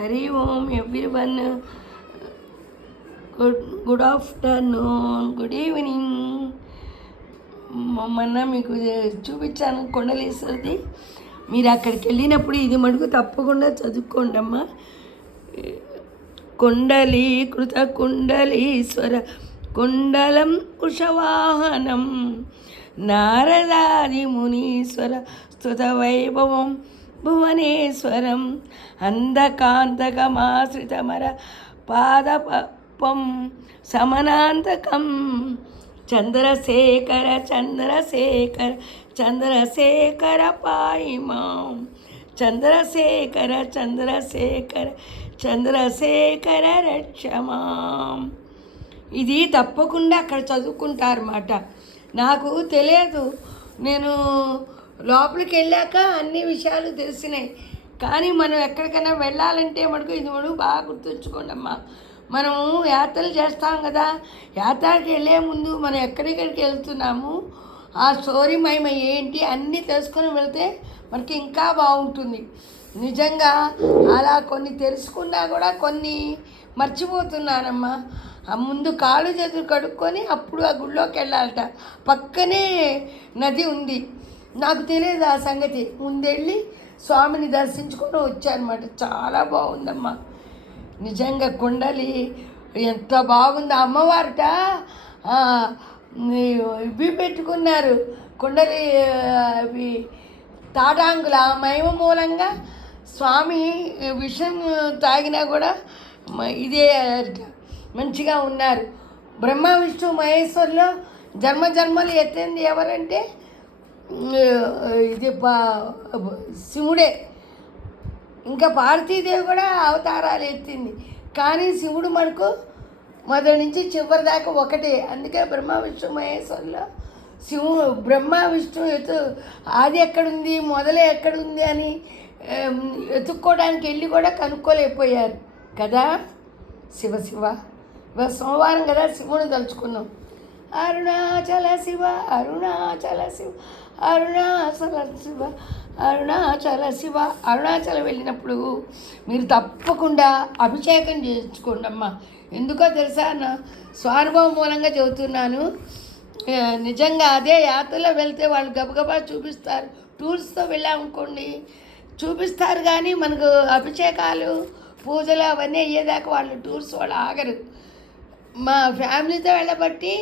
Hari Om everyone. Good afternoon, good evening. మొన్న మీకు చూపించాను కొండలేశ్వరిది. మీరు అక్కడికి వెళ్ళినప్పుడు ఇది మటుకు తప్పకుండా చదువుకోండి అమ్మా. కొండలీకృత కుండలీశ్వర కుండలం కుశవాహనం నారదాది మునీశ్వర స్తుత వైభవం భువనేశ్వరం అంధకాంతకమాశ్రితమర పాదపం సమనాంతకం చంద్రశేఖర చంద్రశేఖర చంద్రశేఖర పాయిమాం చంద్రశేఖర చంద్రశేఖర చంద్రశేఖర రక్షమాం. ఇది తప్పకుండా అక్కడ చదువుకుంటారన్నమాట. నాకు తెలియదు, నేను లోపలికి వెళ్ళాక అన్ని విషయాలు తెలిసినాయి. కానీ మనం ఎక్కడికైనా వెళ్ళాలంటే మనకు ఇది మనం బాగా గుర్తుంచుకోండి అమ్మా. మనము యాత్రలు చేస్తాం కదా, యాత్రకి వెళ్ళే ముందు మనం ఎక్కడెక్కడికి వెళ్తున్నాము, ఆ స్టోరీ మహిమ ఏంటి అన్నీ తెలుసుకొని వెళ్తే మనకి ఇంకా బాగుంటుంది. నిజంగా అలా కొన్ని తెలుసుకున్నా కూడా కొన్ని మర్చిపోతున్నానమ్మా. ఆ ముందు కాళ్ళు చేతులు కడుక్కొని అప్పుడు ఆ గుళ్ళోకి వెళ్ళాలట. పక్కనే నది ఉంది, నాకు తెలియదు ఆ సంగతి. ముందెళ్ళి స్వామిని దర్శించుకొని వచ్చానమాట. చాలా బాగుందమ్మా. నిజంగా కుండలి ఎంత బాగుంది. అమ్మవారిట ఇవి పెట్టుకున్నారు కుండలి, అవి తాటాంగుల మహిమ మూలంగా స్వామి విషం తాగినా కూడా ఇదే మంచిగా ఉన్నారు. బ్రహ్మ విష్ణు మహేశ్వరులో జన్మ జన్మలు ఎత్తింది ఎవరంటే ఇది శివుడే. ఇంకా పార్వతీదేవి కూడా అవతారాలు ఎత్తింది. కానీ శివుడు మనకు మొదటి నుంచి చివరి దాకా ఒకటే. అందుకే బ్రహ్మ విష్ణు మహేశ్వరులో శివుడు బ్రహ్మ విష్ణు ఆది ఎక్కడుంది మొదలే ఎక్కడుంది అని వెతుక్కోవడానికి వెళ్ళి కూడా కనుక్కోలేకపోయారు కదా. శివ శివ సోమవారం కదా శివుని తలుచుకున్నాం. అరుణాచల శివ అరుణాచల శివ అరుణాచల శివ అరుణాచల శివ. అరుణాచలం వెళ్ళినప్పుడు మీరు తప్పకుండా అభిషేకం చేయించుకోండి అమ్మా. ఎందుకో తెలుసా, నా స్వానుభవం మూలంగా చెబుతున్నాను. నిజంగా అదే యాత్రలో వెళ్తే వాళ్ళు గబగబా చూపిస్తారు. టూర్స్తో వెళ్ళామనుకోండి చూపిస్తారు, కానీ మనకు అభిషేకాలు పూజలు అవన్నీ అయ్యేదాకా వాళ్ళు టూర్స్ వాళ్ళు ఆగరు. మా ఫ్యామిలీతో వెళ్ళబట్టి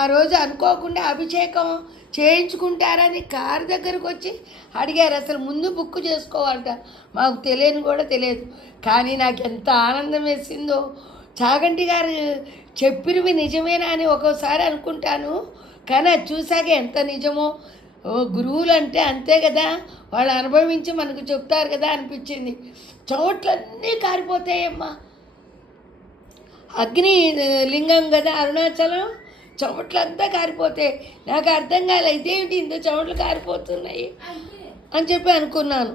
ఆ రోజు అనుకోకుండా అభిషేకం చేయించుకుంటారని కారు దగ్గరకు వచ్చి అడిగారు. అసలు ముందు బుక్ చేసుకోవాలట. మాకు తెలియని కూడా తెలియదు. కానీ నాకు ఎంత ఆనందం వేసిందో. చాగంటి గారు చెప్పినవి నిజమేనా అని ఒక్కోసారి అనుకుంటాను, కానీ అది చూసాక ఎంత నిజమో. గురువులు అంటే అంతే కదా, వాళ్ళు అనుభవించి మనకు చెప్తారు కదా అనిపించింది. చోట్లన్నీ కారిపోతాయమ్మా. అగ్ని లింగం కదా అరుణాచలం, చెమట్లంతా కారిపోతాయి. నాకు అర్థం కాలే, ఇదేమిటి ఇంత చెమట్లు కారిపోతున్నాయి అని చెప్పి అనుకున్నాను.